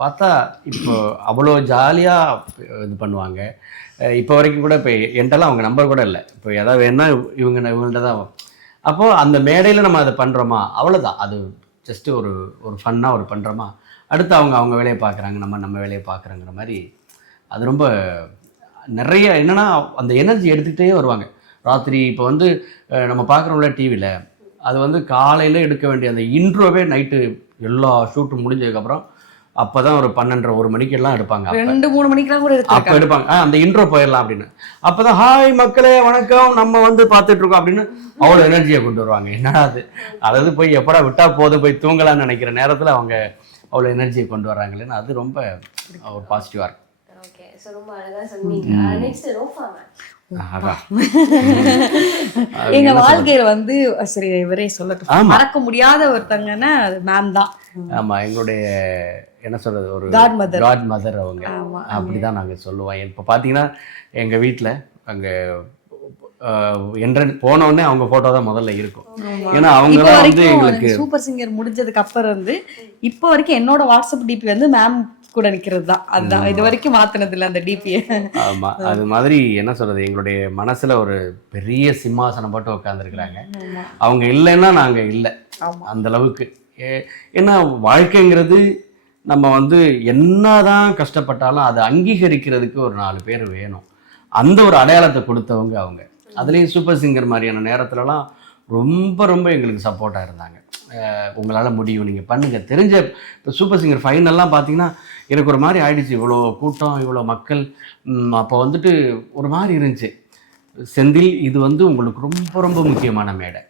பார்த்தா இப்போ அவ்வளோ ஜாலியாக இது பண்ணுவாங்க. இப்போ வரைக்கும் கூட இப்போ என்கிட்டலாம் அவங்க நம்பர் கூட இல்லை. இப்போ எதாவது வேணுன்னா இவங்கள்ட்ட தான். அப்போது அந்த மேடையில் நம்ம அதை பண்ணுறோமா அவ்வளோதான். அது ஜஸ்ட்டு ஒரு ஃபன்னாக பண்ணுறோமா, அடுத்து அவங்க வேலையை பார்க்குறாங்க, நம்ம வேலையை பார்க்குறங்கிற மாதிரி. அது ரொம்ப நிறைய என்னென்னா அந்த எனர்ஜி எடுத்துக்கிட்டே வருவாங்க. ராத்திரி இப்போ வந்து நம்ம பார்க்குறோம்ல டிவியில், அது வந்து காலையில் எடுக்க வேண்டிய அந்த இன்ட்ரோவே நைட்டு எல்லா ஷூட்டும் முடிஞ்சதுக்கப்புறம் அப்போ தான் ஒரு 12:30-1 மணிக்கெல்லாம் எடுப்பாங்க. 2-3 மணிக்கெல்லாம் கூட அப்போ எடுப்பாங்க. அந்த இன்ட்ரோ போயிடலாம் அப்படின்னு. அப்போ தான் ஹாய் மக்களே வணக்கம் நம்ம வந்து பார்த்துட்ருக்கோம் அப்படின்னு அவ்வளோ எனர்ஜியை கொண்டு வருவாங்க. என்னடா அது, அதாவது போய் எப்படா விட்டா போதும் போய் தூங்கலான்னு நினைக்கிற நேரத்தில் அவங்க அவ்வளோ எனர்ஜியை கொண்டு வராங்களேன்னு அது ரொம்ப ஒரு பாசிட்டிவாக இருக்கும். ஓகே, ஸோ ரொம்ப அழகாக சொன்னீங்க. Next Rofa ma'am. எங்க வாழ்க்கையில வந்து சரி இவரே சொல்லட்டும், மறக்க முடியாத ஒருத்தங்கன்னா அது மேம் தான். ஆமா, எங்களுடைய என்ன சொல்றது ஒரு காட் மதர் அவங்க. அப்படிதான் நாங்க சொல்லுவோம். இப்போ பாத்தீங்கன்னா எங்க வீட்டுல அங்க போன உடனே அவங்க போட்டோ தான் முதல்ல இருக்கும். ஏன்னா அவங்க வந்து எங்களுக்கு சூப்பர் சிங்கர் முடிஞ்சதுக்கு அப்புறம் வந்து இப்போ வரைக்கும் என்னோட வாட்ஸ்அப் டிபி வந்து மேம் கூட நிக்கிறது தான். அதுதான் இது வரைக்கும் மாத்தினது இல்லை அந்த டிபியை. ஆமா, அது மாதிரி என்ன சொல்றது எங்களுடைய மனசுல ஒரு பெரிய சிம்மாசனம் போட்டு உட்காந்துருக்குறாங்க. அவங்க இல்லைன்னா நாங்க இல்லை அந்த அளவுக்கு. ஏன்னா வாழ்க்கைங்கிறது நம்ம வந்து என்னதான் கஷ்டப்பட்டாலும் அதை அங்கீகரிக்கிறதுக்கு ஒரு 4 பேர் வேணும். அந்த ஒரு அடையாளத்தை கொடுத்தவங்க அவங்க. அதுலேயும் சூப்பர் சிங்கர் மாதிரியான நேரத்துலலாம் ரொம்ப ரொம்ப எங்களுக்கு சப்போர்ட்டாக இருந்தாங்க. உங்களால் முடியும், நீங்கள் பண்ணுங்கள். தெரிஞ்ச இப்போ சூப்பர் சிங்கர் ஃபைனல்லாம் பார்த்தீங்கன்னா எனக்கு ஒரு மாதிரி ஆயிடுச்சு. இவ்வளோ கூட்டம், இவ்வளோ மக்கள். அப்போ வந்துட்டு ஒரு மாதிரி இருந்துச்சு. செந்தில், இது வந்து உங்களுக்கு ரொம்ப ரொம்ப முக்கியமான மேடை.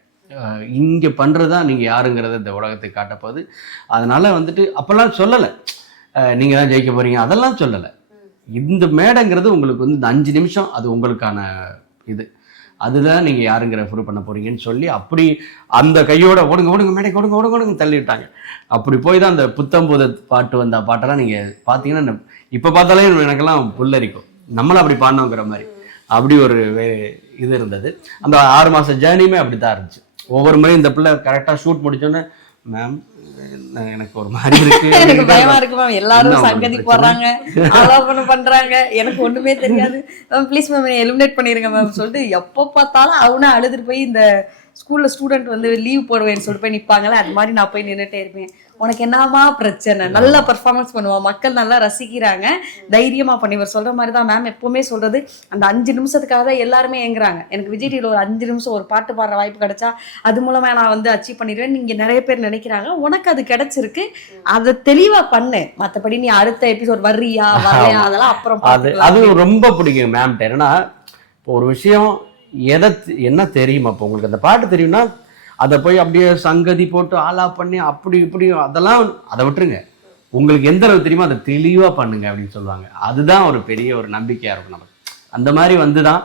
இங்கே பண்ணுறது தான் நீங்கள் யாருங்கிறத இந்த உலகத்துக்கு காட்டப்போகுது. அதனால் வந்துட்டு அப்போல்லாம் சொல்லலை நீங்கள் தான் ஜெயிக்க போகிறீங்க, அதெல்லாம் சொல்லலை. இந்த மேடைங்கிறது உங்களுக்கு வந்து இந்த 5 நிமிஷம் அது உங்களுக்கான இது, அதுதான் நீங்கள் யாருங்கிற ப்ரூவ் பண்ண போகிறீங்கன்னு சொல்லி அப்படி அந்த கையோட ஓடுங்க ஓடுங்க மேடை ஓடுங்க ஓடுங்க ஓடுங்க தள்ளிவிட்டாங்க. அப்படி போய் தான் அந்த புத்தம்புத பாட்டு வந்த பாட்டெல்லாம் நீங்கள் பார்த்தீங்கன்னா இப்போ பார்த்தாலே எனக்கெல்லாம் புல்லரிக்கும், நம்மளும் அப்படி பாடணுங்கிற மாதிரி. அப்படி ஒரு இது இருந்தது. அந்த 6 மாத ஜேர்னியுமே அப்படி தான் இருந்துச்சு. ஒவ்வொரு முறையும் இந்த பிள்ளை கரெக்டாக ஷூட் முடிச்சோன்னே மேம் எனக்கு ஒரு மாதிரி இருக்கு, எனக்கு பயமா இருக்கு மேம், எல்லாரும் சங்கதி போடுறாங்க, ஆலோசனை பண்றாங்க, எனக்கு ஒண்ணுமே தெரியாது மேம், ப்ளீஸ் மேம் எலிமினேட் பண்ணிருங்க மேம் சொல்லிட்டு எப்போ பார்த்தாலும் அவனை அழுதுட்டு போய் இந்த ஸ்கூல்ல ஸ்டூடெண்ட் வந்து லீவ் போடுவேன்னு சொல்லிட்டு போய் நிப்பாங்களே, அது மாதிரி நான் போய் நின்றுட்டே இருப்பேன். உனக்கு என்னமா பிரச்சனை, நல்லா பெர்ஃபார்மன்ஸ் பண்ணுவான், மக்கள் நல்லா ரசிக்கிறாங்க, தைரியமா பண்ணி. இவர் சொல்ற மாதிரி தான் மேம் எப்பவுமே சொல்றது, அந்த 5 நிமிஷத்துக்காக தான் எல்லாருமே ஏங்குறாங்க. எனக்கு விஜய் டிவியில் ஒரு 5 நிமிஷம் ஒரு பாட்டு பாடுற வாய்ப்பு கிடைச்சா அது மூலமா நான் வந்து அச்சீவ் பண்ணிடுவேன் நீங்க நிறைய பேர் நினைக்கிறாங்க. உனக்கு அது கிடைச்சிருக்கு, அதை தெளிவா பண்ணு, மற்றபடி நீ அடுத்த எபிசோட் வர்றியா வரலையா அதெல்லாம் அப்புறம் அது ரொம்ப பிடிக்கும் மேம். ஏன்னா இப்போ ஒரு விஷயம் என்ன தெரியுமா, இப்போ உங்களுக்கு அந்த பாட்டு தெரியும்னா அதை போய் அப்படியே சங்கதி போட்டு ஆலா பண்ணி அப்படி இப்படி அதெல்லாம் அதை விட்டுருங்க, உங்களுக்கு எந்த அளவு தெரியுமோ அதை தெளிவாக பண்ணுங்க அப்படின்னு சொல்லுவாங்க. அதுதான் ஒரு பெரிய ஒரு நம்பிக்கையாக இருக்கும் நமக்கு. அந்த மாதிரி வந்து தான்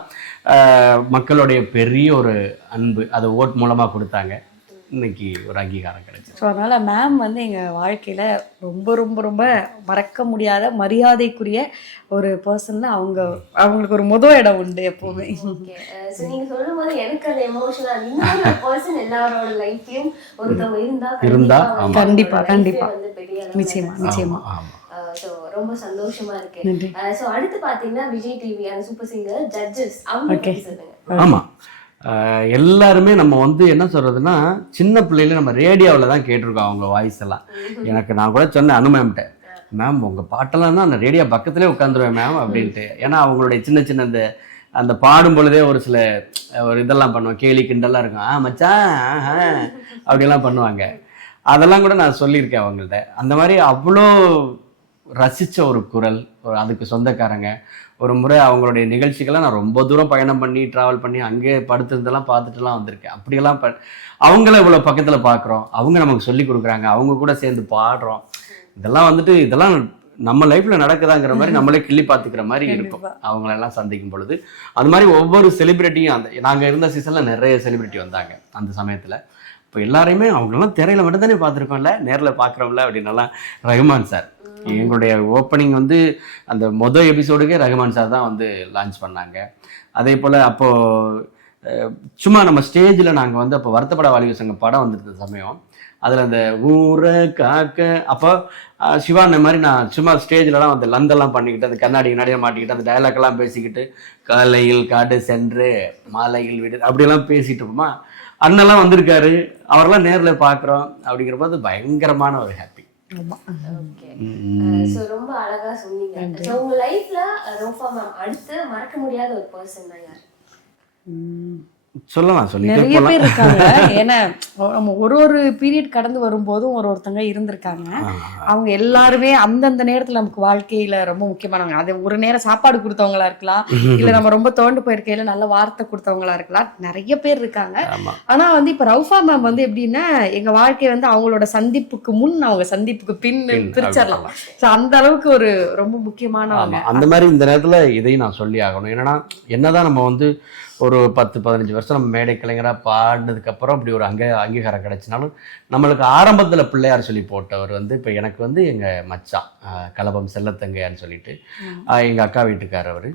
மக்களுடைய பெரிய ஒரு அன்பு அதை ஓட் மூலமாக கொடுத்தாங்க. இன்னைக்கு ஒரு அங்கீகாரம் கிடைச்சிது. ஸோ அதனால் மேம் வந்து எங்கள் வாழ்க்கையில் ரொம்ப ரொம்ப ரொம்ப மறக்க முடியாத மரியாதைக்குரிய ஒரு பர்சன் தான். அவங்களுக்கு ஒரு முதல் இடம் உண்டு எப்போவுமே. ஸோ நீங்கள் சொல்லும் போது எனக்கு அந்த எமோஷனல் இன்னொரு பர்சன் எல்லாரோட லைஃப்லையும் ஒருத்தவங்க இருந்தா கண்டிப்பாக நிச்சயமா நிச்சயமா. ஸோ ரொம்ப சந்தோஷமா இருக்கு. ஸோ அடுத்து பார்த்தீங்கன்னா விஜய் டிவி அந்த சூப்பர் சிங்கர் ஜட்ஜஸ் அவங்க சொல்லுங்க. ஆமாம், எல்லாருமே நம்ம வந்து என்ன சொல்றதுன்னா சின்ன பிள்ளையில நம்ம ரேடியோவில் தான் கேட்டிருக்கோம் அவங்க வாய்ஸ் எல்லாம். எனக்கு நான் கூட சொன்னேன் அனு மேம்கிட்ட, மேம் உங்கள் பாட்டெல்லாம் தான் அந்த ரேடியோ பக்கத்துலேயே உட்காந்துருவேன் மேம் அப்படின்ட்டு. ஏன்னா அவங்களுடைய சின்ன சின்ன அந்த பாடும் பொழுதே ஒரு சில ஒரு இதெல்லாம் பண்ணுவோம், கேலி கிண்டெல்லாம் இருக்கும், மச்சான் அப்படியெல்லாம் பண்ணுவாங்க. அதெல்லாம் கூட நான் சொல்லியிருக்கேன் அவங்கள்ட்ட. அந்த மாதிரி அவ்வளோ ரசித்த ஒரு குரல், அதுக்கு சொந்தக்காரங்க. ஒரு முறை அவங்களுடைய நிகழ்ச்சிகளை நான் ரொம்ப தூரம் பயணம் பண்ணி ட்ராவல் பண்ணி அங்கே படுத்துருந்தெல்லாம் பார்த்துட்டுலாம் வந்திருக்கேன். அப்படியெல்லாம் அவங்கள இவ்வளோ பக்கத்தில் பார்க்குறோம், அவங்க நமக்கு சொல்லி கொடுக்குறாங்க, அவங்க கூட சேர்ந்து பாடுறோம். இதெல்லாம் வந்துட்டு இதெல்லாம் நம்ம லைஃப்பில் நடக்குதாங்கிற மாதிரி நம்மளே கிள்ளி பார்த்துக்கிற மாதிரி இருக்கும் அவங்களெல்லாம் சந்திக்கும் பொழுது. அது மாதிரி ஒவ்வொரு செலிப்ரிட்டியும் நாங்கள் இருந்த சீசனில் நிறைய செலிப்ரிட்டி வந்தாங்க அந்த சமயத்தில். இப்போ எல்லாரையுமே அவங்களெல்லாம் திரையில மட்டும் தானே பார்த்துருக்கோம்ல, நேரில் பார்க்குறோம்ல அப்படின்னலாம். ரஹ்மான் சார் எங்களுடைய ஓப்பனிங் வந்து அந்த மொதல் எபிசோடுக்கே ரஹ்மான் சார் தான் வந்து லான்ச் பண்ணாங்க. அதே போல் அப்போது சும்மா நம்ம ஸ்டேஜில் நாங்கள் வந்து அப்போ வருத்தப்பட வாலிபர் சங்கம் படம் வந்துருந்த சமயம், அதில் அந்த ஊரை காக்க அப்போ சிவா இந்த மாதிரி நான் சும்மா ஸ்டேஜ்லலாம் வந்து லந்தெல்லாம் பண்ணிக்கிட்டு அந்த கண்ணாடி கண்ணாடியாக மாட்டிக்கிட்டு அந்த டைலாக்லாம் பேசிக்கிட்டு காலையில் காடு சென்று மாலையில் விடு அப்படியெல்லாம் பேசிகிட்டு இருப்போமா. அண்ணெல்லாம் வந்திருக்காரு, அவரெல்லாம் நேரில் பார்க்குறோம் அப்படிங்கிற போது பயங்கரமான ஒரு ஹாப்பி. ரொம்ப அழகா சொன்னீங்க. உங்க லைஃப்ல ரோஃபா மேம் அடுத்து மறக்க முடியாத ஒரு பர்சன் தான் யார்? சொல்லலாம், நிறைய பேர் இருக்காங்க. ஏன்னா நம்ம ஒரு பீரியட் கடந்து வரும்போதும் ஒருத்தங்க இருந்திருக்காங்க. அவங்க எல்லாருமே அந்தந்த நேரத்துல நமக்கு வாழ்க்கையில ரொம்ப முக்கியமானவங்க. அது ஒரு நேரம் சாப்பாடு கொடுத்தவங்களா இருக்கலாம், இல்ல நம்ம ரொம்ப தோண்டு போயிருக்கையில நல்ல வார்த்தை கொடுத்தவங்களா இருக்கலாம், நிறைய பேர் இருக்காங்க. ஆனா வந்து இப்ப ரவுஃபா மேம் வந்து எப்படின்னா எங்க வாழ்க்கை வந்து அவங்களோட சந்திப்புக்கு முன் அவங்க சந்திப்புக்கு பின் பிரிச்சிடலாம். அந்த அளவுக்கு ஒரு ரொம்ப முக்கியமானவங்க. அந்த மாதிரி இந்த நேரத்துல இதையும் நான் சொல்லி ஆகணும். என்னதான் நம்ம வந்து ஒரு 10-15 வருஷம் நம்ம மேடை கலைஞராக பாடினதுக்கப்புறம் இப்படி ஒரு அங்கீகாரம் கிடைச்சினாலும் நம்மளுக்கு ஆரம்பத்தில் பிள்ளையார் சொல்லி போட்டவர் வந்து இப்போ எனக்கு வந்து எங்கள் மச்சான் கலபம் செல்லத்தங்கையான்னு சொல்லிட்டு எங்கள் அக்கா வீட்டுக்காரர் அவர்.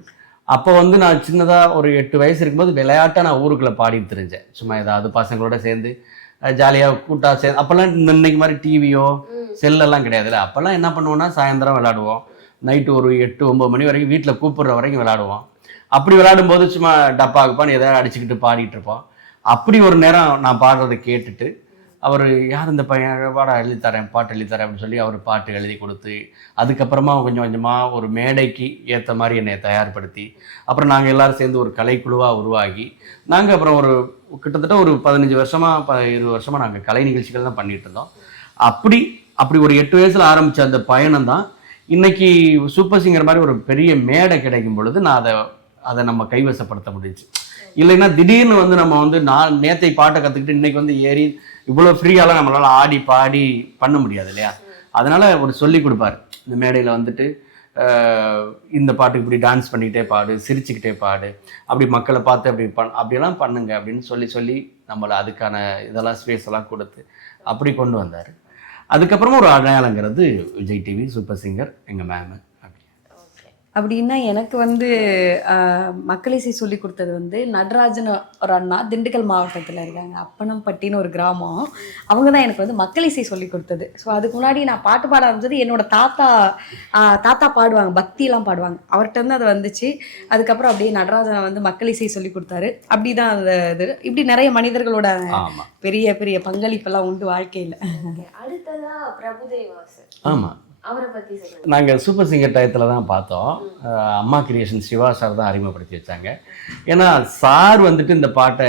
அப்போ வந்து நான் சின்னதாக ஒரு 8 வயசு இருக்கும்போது விளையாட்டாக நான் ஊருக்குள்ளே பாடிட்டு தெரிஞ்சேன். சும்மா ஏதாவது பசங்களோட சேர்ந்து ஜாலியாக கூட்டாக சேர்ந்து. அப்போல்லாம் இன்னைக்கு மாதிரி டிவியோ செல்லெல்லாம் கிடையாதுல்ல. அப்போல்லாம் என்ன பண்ணுவோன்னா சாயந்தரம் விளையாடுவோம், நைட்டு ஒரு 8-9 மணி வரைக்கும் வீட்டில் கூப்பிடுற வரைக்கும் விளையாடுவோம். அப்படி விளையாடும்போது சும்மா டப்பாக்குப்பான்னு எதாவது அடிச்சுக்கிட்டு பாடிட்டு இருப்போம். அப்படி ஒரு நேரம் நான் பாடுறதை கேட்டுட்டு அவர் யார் இந்த பையன் பாடம் எழுதித்தரேன் பாட்டு எழுதித்தரேன் அப்படின்னு சொல்லி அவர் பாட்டு எழுதி கொடுத்து அதுக்கப்புறமா கொஞ்சம் கொஞ்சமாக ஒரு மேடைக்கு ஏற்ற மாதிரி என்னை தயார்படுத்தி அப்புறம் நாங்கள் எல்லோரும் சேர்ந்து ஒரு கலைக்குழுவாக உருவாகி நாங்கள் அப்புறம் ஒரு கிட்டத்தட்ட ஒரு 15 வருஷமாக 20 வருஷமாக நாங்கள் கலை நிகழ்ச்சிகள் தான் பண்ணிகிட்டு இருந்தோம். அப்படி ஒரு 8 வயசில் ஆரம்பித்த அந்த பயணம் தான் இன்னைக்கு சூப்பர் சிங்கர் மாதிரி ஒரு பெரிய மேடை கிடைக்கும் பொழுது நான் அதை நம்ம கைவசப்படுத்த முடிஞ்சிச்சு. இல்லைன்னா திடீர்னு வந்து நம்ம வந்து நான் நேத்தை பாட்டை கற்றுக்கிட்டு இன்னைக்கு வந்து ஏறி இவ்வளோ ஃப்ரீயாலாம் நம்மளால ஆடி பாடி பண்ண முடியாது இல்லையா. அதனால ஒரு சொல்லி கொடுப்பாரு, இந்த மேடையில் வந்துட்டு இந்த பாட்டுக்கு இப்படி டான்ஸ் பண்ணிக்கிட்டே பாடு, சிரிச்சுக்கிட்டே பாடு, அப்படி மக்களை பார்த்து அப்படி அப்படியெல்லாம் பண்ணுங்க அப்படின்னு சொல்லி நம்மளை அதுக்கான இதெல்லாம் ஸ்பேஸ் எல்லாம் கொடுத்து அப்படி கொண்டு வந்தார். அதுக்கப்புறமா ஒரு அடையாளங்கிறது விஜய் டிவி சூப்பர் சிங்கர் எங்கள் மேமு. அப்படின்னா எனக்கு வந்து மக்களிசை சொல்லி கொடுத்தது வந்து நடராஜன் ஒரு அண்ணா திண்டுக்கல் மாவட்டத்தில் இருக்காங்க, அப்பனம்பட்டின்னு ஒரு கிராமம். அவங்க தான் எனக்கு வந்து மக்களிசை சொல்லி கொடுத்தது. ஸோ அதுக்கு முன்னாடி நான் பாட்டு பாட ஆரம்பிச்சது என்னோட தாத்தா பாடுவாங்க, பக்தியெல்லாம் பாடுவாங்க, அவர்கிட்ட இருந்து அது வந்துச்சு. அதுக்கப்புறம் அப்படியே நடராஜனை வந்து மக்களிசை சொல்லி கொடுத்தாரு. அப்படிதான் அந்த இது இப்படி நிறைய மனிதர்களோட பெரிய பெரிய பங்களிப்பெல்லாம் உண்டு வாழ்க்கையில். அடுத்ததா பிரபுதேவா சார். ஆமாம், அவரை பற்றி சொல்லுங்கள். நாங்கள் சூப்பர் சிங்கர் டயத்தில் தான் பார்த்தோம். அம்மா கிரியேஷன் சிவா சார் தான் அறிமுகப்படுத்தி வச்சாங்க. ஏன்னா சார் வந்துட்டு இந்த பாட்டை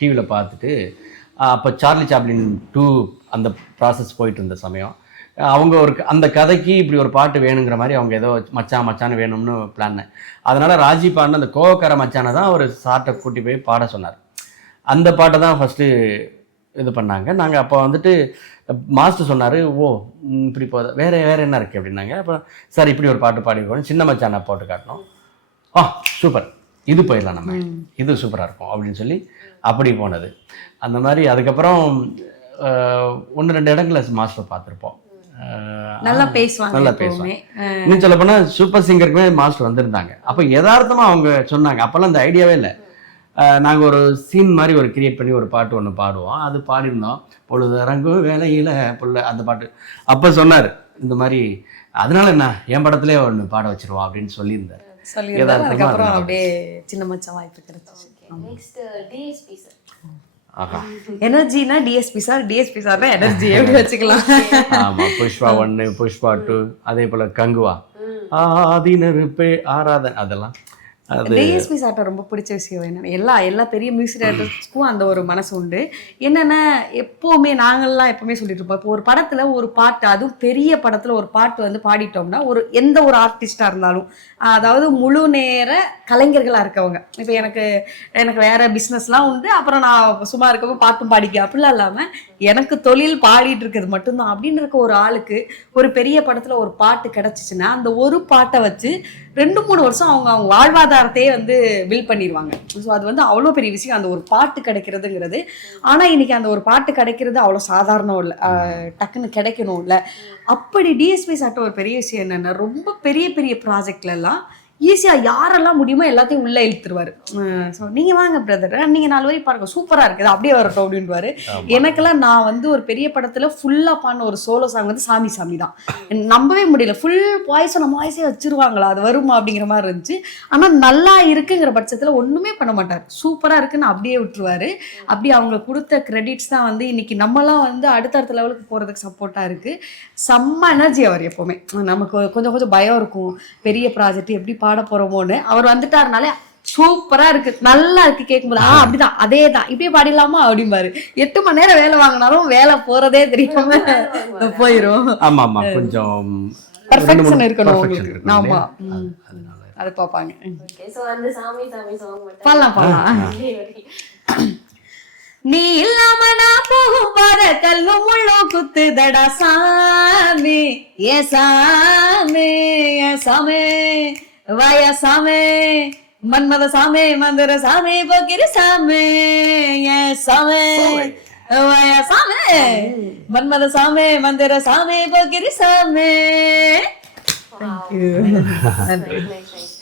டிவியில் பார்த்துட்டு அப்போ சார்லி சாப்ளின் 2 அந்த ப்ராசஸ் போயிட்டு இருந்த சமயம் அவங்க அந்த கதைக்கு இப்படி ஒரு பாட்டு வேணுங்கிற மாதிரி அவங்க ஏதோ மச்சான் வேணும்னு பிளான். அதனால் ராஜி பாடின அந்த கோவக்கார மச்சானை தான் அவர் சார்ட்டை கூட்டி போய் பாட சொன்னார். அந்த பாட்டை தான் ஃபஸ்ட்டு இது பண்ணாங்க. நாங்கள் அப்போ வந்துட்டு மாஸ்டர் சொன்னார், ஓ இப்படி போகுது, வேறு என்ன இருக்குது அப்படின்னாங்க. அப்புறம் சார் இப்படி ஒரு பாட்டு பாடிருக்கோம், சின்ன மச்சானை போட்டு காட்டணும். சூப்பர், இது போயிடலாம், நம்ம இது சூப்பராக இருக்கும் அப்படின்னு சொல்லி அப்படி போனது. அந்த மாதிரி அதுக்கப்புறம் 1-2 இடங்களில் மாஸ்டர் பார்த்துருப்போம். நல்லா பேசுவாங்க. இன்னும் சொல்ல போனால் சூப்பர் சிங்கருக்குமே மாஸ்டர் வந்திருந்தாங்க. அப்போ யதார்த்தமாக அவங்க சொன்னாங்க, அப்போல்லாம் அந்த ஐடியாவே இல்லை. நாங்கள் ஒரு சீன் மாதிரி ஒரு கிரியேட் பண்ணி ஒரு பாட்டு ஒன்று பாடுவோம், அது பாடிருந்தோம். பொழுது அரங்கு வேலையில் புள்ள அந்த பாட்டு. அப்போ சொன்னார் இந்த மாதிரி, அதனால என்ன என் படத்துலேயே ஒன்று பாட வச்சிருவோம் அப்படின்னு சொல்லியிருந்தார். அதுக்கப்புறம் அப்படியே சின்ன மச்சான் வாய்ப்பு கிடைச்சிச்சு. Next DSP sir. எனர்ஜினா டிஎஸ்பி சார் தான் எனர்ஜி எப்படி வச்சுக்கலாம். ஆமாம், புஷ்பா 1, புஷ்பா 2, அதே போல் கங்குவா, ஆதினருப்பே ஆராதன், அதெல்லாம் டிஎஸ்பி சார்ட்ட ரொம்ப பிடிச்ச விஷயம் என்னன்னா, எல்லா பெரிய மியூசிக் டைரக்டர்ஸ்க்கும் அந்த ஒரு மனசு உண்டு. என்னன்னா எப்பவுமே சொல்லிட்டு இருப்போம், இப்போ ஒரு படத்துல ஒரு பாட்டு, அதுவும் பெரிய படத்துல ஒரு பாட்டு வந்து பாடிட்டோம்னா எந்த ஒரு ஆர்டிஸ்டா இருந்தாலும், அதாவது முழு நேர கலைஞர்களா இருக்கவங்க, இப்போ எனக்கு வேற பிஸ்னஸ்லாம் உண்டு, அப்புறம் நான் சும்மா இருக்கப்போ பாட்டும் பாடிக்க அப்படிலாம் இல்லாம எனக்கு தொழில் பாடிட்டு இருக்கிறது மட்டும்தான் அப்படின்னு இருக்க ஒரு ஆளுக்கு ஒரு பெரிய படத்துல ஒரு பாட்டு கிடைச்சிச்சுன்னா அந்த ஒரு பாட்டை வச்சு 2-3 வருஷம் அவங்க வாழ்வாதாரத்தையே வந்து பில்ட் பண்ணிடுவாங்க. ஸோ அது வந்து அவ்வளோ பெரிய விஷயம், அந்த ஒரு பாட்டு கிடைக்கிறதுங்கிறது. ஆனால் இன்னைக்கு அந்த ஒரு பாட்டு கிடைக்கிறது அவ்வளோ சாதாரணம் இல்லை, டக்குன்னு கிடைக்கணும் இல்லை. அப்படி டிஎஸ்பி சார்ட்ட ஒரு பெரிய விஷயம் என்னென்னா, ரொம்ப பெரிய பெரிய ப்ராஜெக்ட்லலாம் ஈஸியாக யாரெல்லாம் முடியுமோ எல்லாத்தையும் உள்ளே இழுத்துருவார். ஸோ நீங்கள் வாங்க பிரதர், நீங்கள் 4 வரி பாருங்க, சூப்பராக இருக்குது, அப்படியே வரட்டும் அப்படின்வாரு. எனக்கெல்லாம் நான் வந்து ஒரு பெரிய படத்தில் ஃபுல்லாக பாடின ஒரு சோலோ சாங் வந்து சாமி தான். நம்பவே முடியல, ஃபுல் வாய்ஸை நம்ம வாய்ஸே வச்சிருவாங்களா, அது வருமா அப்படிங்கிற மாதிரி இருந்துச்சு. ஆனால் நல்லா இருக்குங்கிற பட்சத்தில் ஒன்றுமே பண்ண மாட்டார், சூப்பராக இருக்குன்னு அப்படியே விட்டுருவார். அப்படி அவங்க கொடுத்த கிரெடிட்ஸ் தான் வந்து இன்னைக்கு நம்மலாம் வந்து அடுத்தடுத்த லெவலுக்கு போகிறதுக்கு சப்போர்ட்டாக இருக்குது. செம்ம எனர்ஜி அவர் எப்போவுமே. நமக்கு கொஞ்சம் பயம் இருக்கும், பெரிய ப்ராஜெக்ட் எப்படி பாட போறோமோன்னு. அவர் வந்துட்டாருனாலே சூப்பரா இருக்கு, நல்லா இருக்கு, கேட்கும்போது அப்படிதான் அதேதான் இப்படியே பாடிடலாமா அப்படிம்பாரு. 8 மணி நேரம் வேலை வாங்கினாலும் வேலை போறதே தெரியாம போயிரும். ஆமா ஆமா, கொஞ்சம் பெர்ஃபெக்ஷன் இருக்கணும். ஆமா, அது பாப்பாங்க. பாடலாம். நீ இல்லாம நான் போகும் பாத கல்லும் முள்ளும் குத்துதடா சாமி, ஏ சாமி, ஏ சாமி, வாயா சாமி, மன்மத சாமி, மந்திர சாமி, போக்கிரி சாமி, ஏ சாமி, வாயா சாமி, மன்மத சாமி, மந்திர சாமி, போக்கிரி சாமி. Thank you.